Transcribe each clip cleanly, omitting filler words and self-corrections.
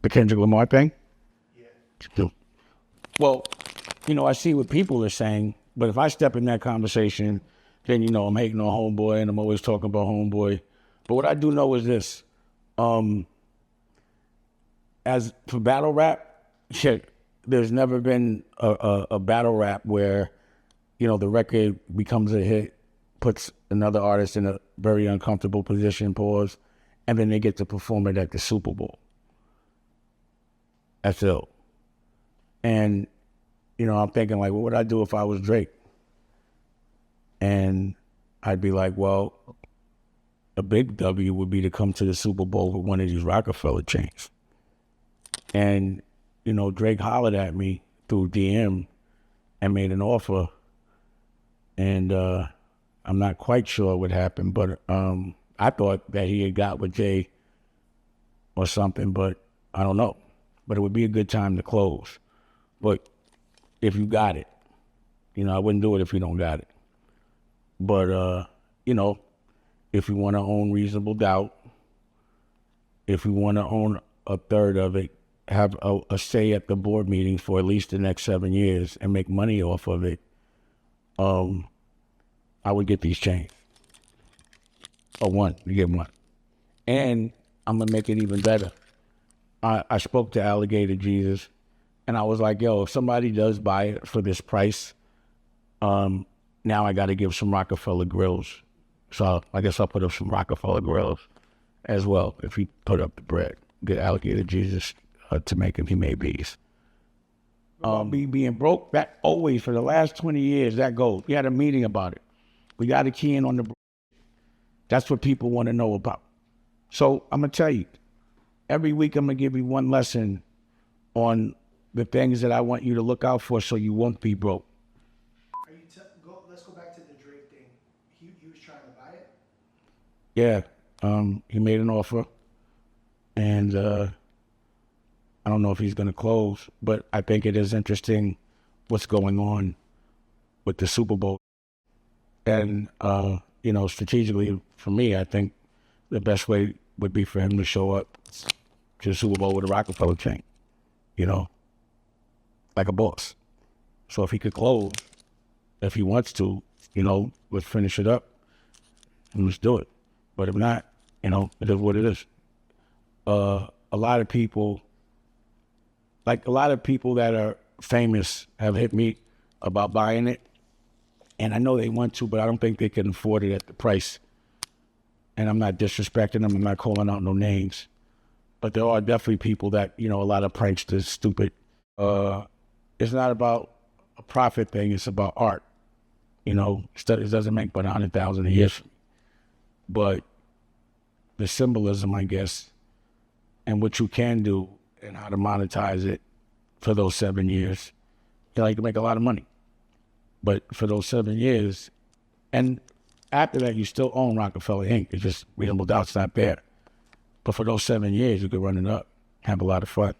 The Kendrick Lamar thing? Yeah. Well, I see what people are saying, but if I step in that conversation, then, I'm hating on homeboy and I'm always talking about homeboy. But what I do know is this. As for battle rap, shit, there's never been a battle rap where, the record becomes a hit, puts another artist in a very uncomfortable position, pause, and then they get to perform it at the Super Bowl. That's ill. And, I'm thinking like, what would I do if I was Drake? And I'd be like, well, a big W would be to come to the Super Bowl with one of these ROCAFELLA chains. And, Drake hollered at me through DM and made an offer. And I'm not quite sure what happened, but I thought that he had got with Jay or something, but I don't know. But it would be a good time to close. But if you got it, I wouldn't do it if you don't got it. But, if you want to own Reasonable Doubt, if you want to own a third of it, have a say at the board meetings for at least the next 7 years and make money off of it, I would get these chains. You get one. And I'm going to make it even better. I spoke to Alligator Jesus, and I was like, yo, if somebody does buy it for this price, now I got to give some ROCAFELLA grills. So I guess I'll put up some ROCAFELLA grills as well if he put up the bread. Get Alligator Jesus to make him. He made bees. Being broke, that always for the last 20 years, that goes. We had a meeting about it. We got to key in on the. That's what people want to know about. So I'm going to tell you, every week I'm going to give you one lesson on the things that I want you to look out for so you won't be broke. Let's go back to the Drake thing. He was trying to buy it? Yeah, he made an offer, and I don't know if he's going to close, but I think it is interesting what's going on with the Super Bowl. And, strategically for me, I think the best way would be for him to show up to the Super Bowl with a ROCAFELLA chain, like a boss. So if he could close, if he wants to, let's finish it up and let's do it. But if not, it is what it is. A lot of people that are famous have hit me about buying it. And I know they want to, but I don't think they can afford it at the price. And I'm not disrespecting them. I'm not calling out no names. But there are definitely people that, a lot of pranksters, stupid. It's not about a profit thing. It's about art. It doesn't make but 100,000 a year. But the symbolism, I guess, and what you can do and how to monetize it for those 7 years, you can make a lot of money. But for those 7 years, and after that, you still own ROCAFELLA Inc. It's just Reasonable Doubt's not there. But for those 7 years, you could run it up, have a lot of fun,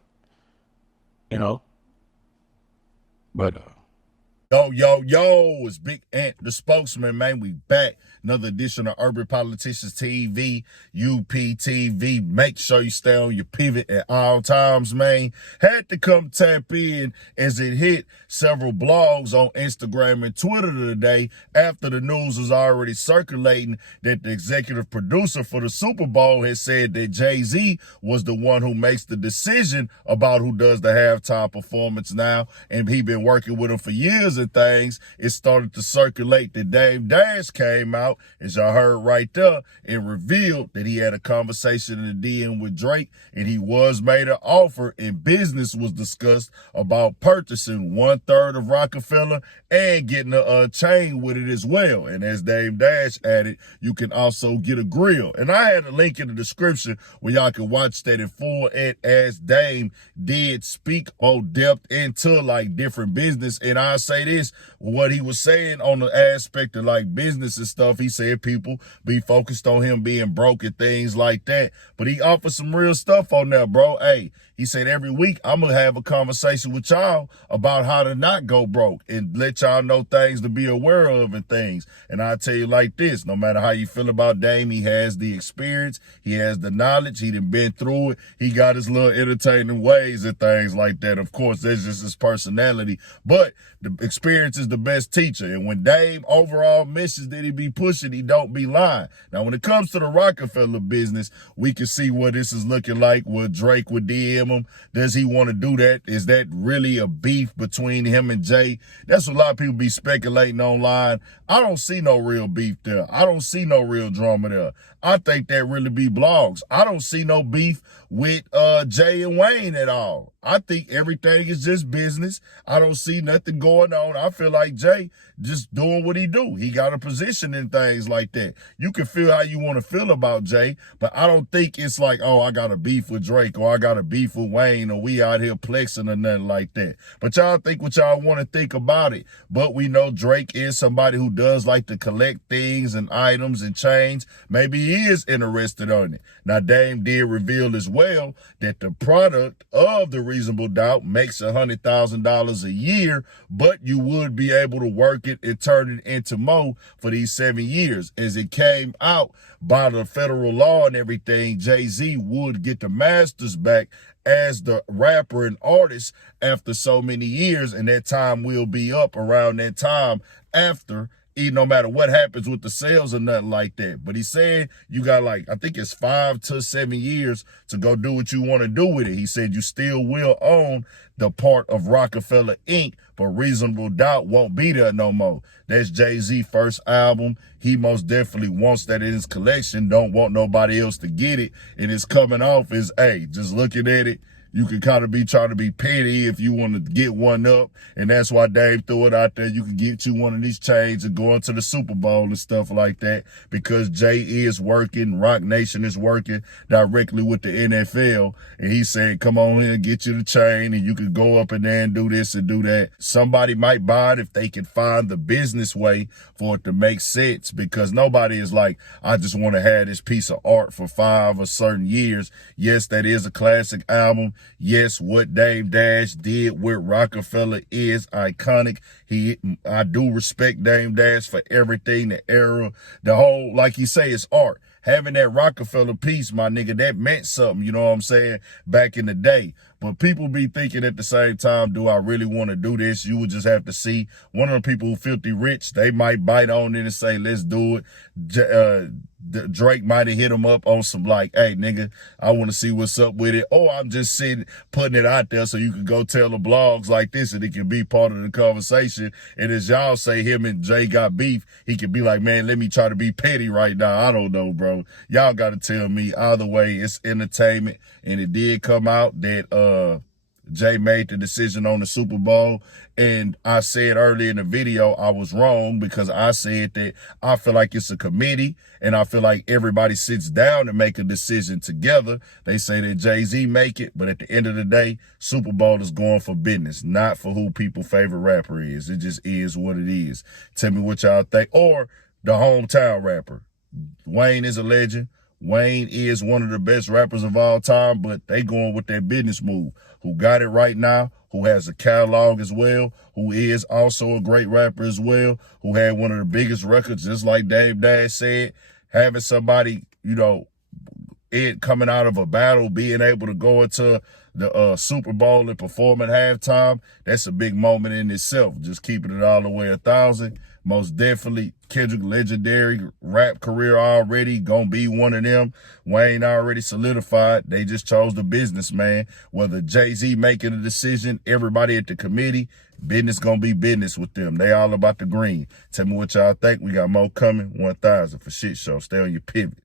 But Yo, it's Big Ant, the spokesman, man. We back. Another edition of Urban Politicians TV, UPTV. Make sure you stay on your pivot at all times, man. Had to come tap in as it hit several blogs on Instagram and Twitter today after the news was already circulating that the executive producer for the Super Bowl had said that Jay-Z was the one who makes the decision about who does the halftime performance now, and he been working with him for years and things. It started to circulate that Dame Dash came out, as y'all heard right there, and revealed that he had a conversation in the DM with Drake, and he was made an offer, and business was discussed about purchasing 1/3 of ROCAFELLA and getting a chain with it as well. And as Dame Dash added, you can also get a grill. And I had a link in the description where y'all can watch that in full, and as Dame did speak on depth into different business. And I say this, this, what he was saying on the aspect of like business and stuff, he said people be focused on him being broke and things like that. But he offered some real stuff on there, bro. Hey, he said every week I'm going to have a conversation with y'all about how to not go broke and let y'all know things to be aware of and things. And I'll tell you like this, no matter how you feel about Dame, he has the experience, he has the knowledge, he done been through it, he got his little entertaining ways and things like that. Of course, that's just his personality, but the experience is the best teacher. And when Dame overall missions that he be pushing, he don't be lying. Now, when it comes to the ROCAFELLA business, we can see what this is looking like, what Drake would DM him. Does he want to do that? Is that really a beef between him and Jay? That's what a lot of people be speculating online. I don't see no real beef there. I don't see no real drama there. I think that really be blogs. I don't see no beef with Jay and Wayne at all. I think everything is just business. I don't see nothing going on. I feel like Jay just doing what he do. He got a position in things like that. You can feel how you want to feel about Jay, but I don't think it's like, oh, I got a beef with Drake or I got a beef with Wayne or we out here flexing or nothing like that. But y'all think what y'all want to think about it. But we know Drake is somebody who does like to collect things and items and chains. Maybe he is interested on it. Now, Dame did reveal as well that the product of the Reasonable Doubt makes $100,000 a year, but you would be able to work it and turn it into more for these 7 years. As it came out by the federal law and everything, Jay-Z would get the masters back as the rapper and artist after so many years, and that time will be up around that time after, no matter what happens with the sales or nothing like that. But he said you got like, I think it's 5 to 7 years to go do what you want to do with it. He said you still will own the part of ROC-A-Fella Inc., but Reasonable Doubt won't be there no more. That's Jay-Z's first album. He most definitely wants that in his collection, don't want nobody else to get it. And it's coming off as, hey, just looking at it, you can kind of be trying to be petty if you want to get one up. And that's why Dave threw it out there. You can get you one of these chains and go into the Super Bowl and stuff like that, because Jay is working, Roc Nation is working directly with the NFL. And he said, come on here and get you the chain and you can go up in there and do this and do that. Somebody might buy it if they can find the business way for it to make sense, because nobody is like, I just want to have this piece of art for 5 or certain years. Yes, that is a classic album. Yes, what Dame Dash did with ROC-A-Fella is iconic. I do respect Dame Dash for everything, the era, the whole, like you say, it's art. Having that ROC-A-Fella piece, my nigga, that meant something, you know what I'm saying, back in the day. But people be thinking at the same time, do I really want to do this? You would just have to see. One of the people who filthy rich, they might bite on it and say, let's do it. Drake might have hit him up on some like, hey, nigga, I want to see what's up with it. Or I'm just putting it out there so you can go tell the blogs like this and it can be part of the conversation. And as y'all say, him and Jay got beef, he can be like, man, let me try to be petty right now. I don't know, bro. Y'all got to tell me. Either way, it's entertainment. And it did come out that Jay made the decision on the Super Bowl. And I said earlier in the video, I was wrong, because I said that I feel like it's a committee and I feel like everybody sits down and make a decision together. They say that Jay-Z make it, but at the end of the day, Super Bowl is going for business, not for who people's favorite rapper is. It just is what it is. Tell me what y'all think. Or the hometown rapper. Wayne is a legend. Wayne is one of the best rappers of all time, but they going with that business move. Who got it right now, who has a catalog as well, who is also a great rapper as well, who had one of the biggest records, just like Dave Dash said. Having somebody, you know, it coming out of a battle, being able to go into the Super Bowl and perform at halftime, that's a big moment in itself. Just keeping it all the way 1,000. Most definitely, Kendrick, legendary rap career already, gonna be one of them. Wayne already solidified. They just chose the business, man. Whether Jay-Z making a decision, everybody at the committee, business gonna be business with them. They all about the green. Tell me what y'all think. We got more coming. 1,000 for shit show. Stay on your pivot.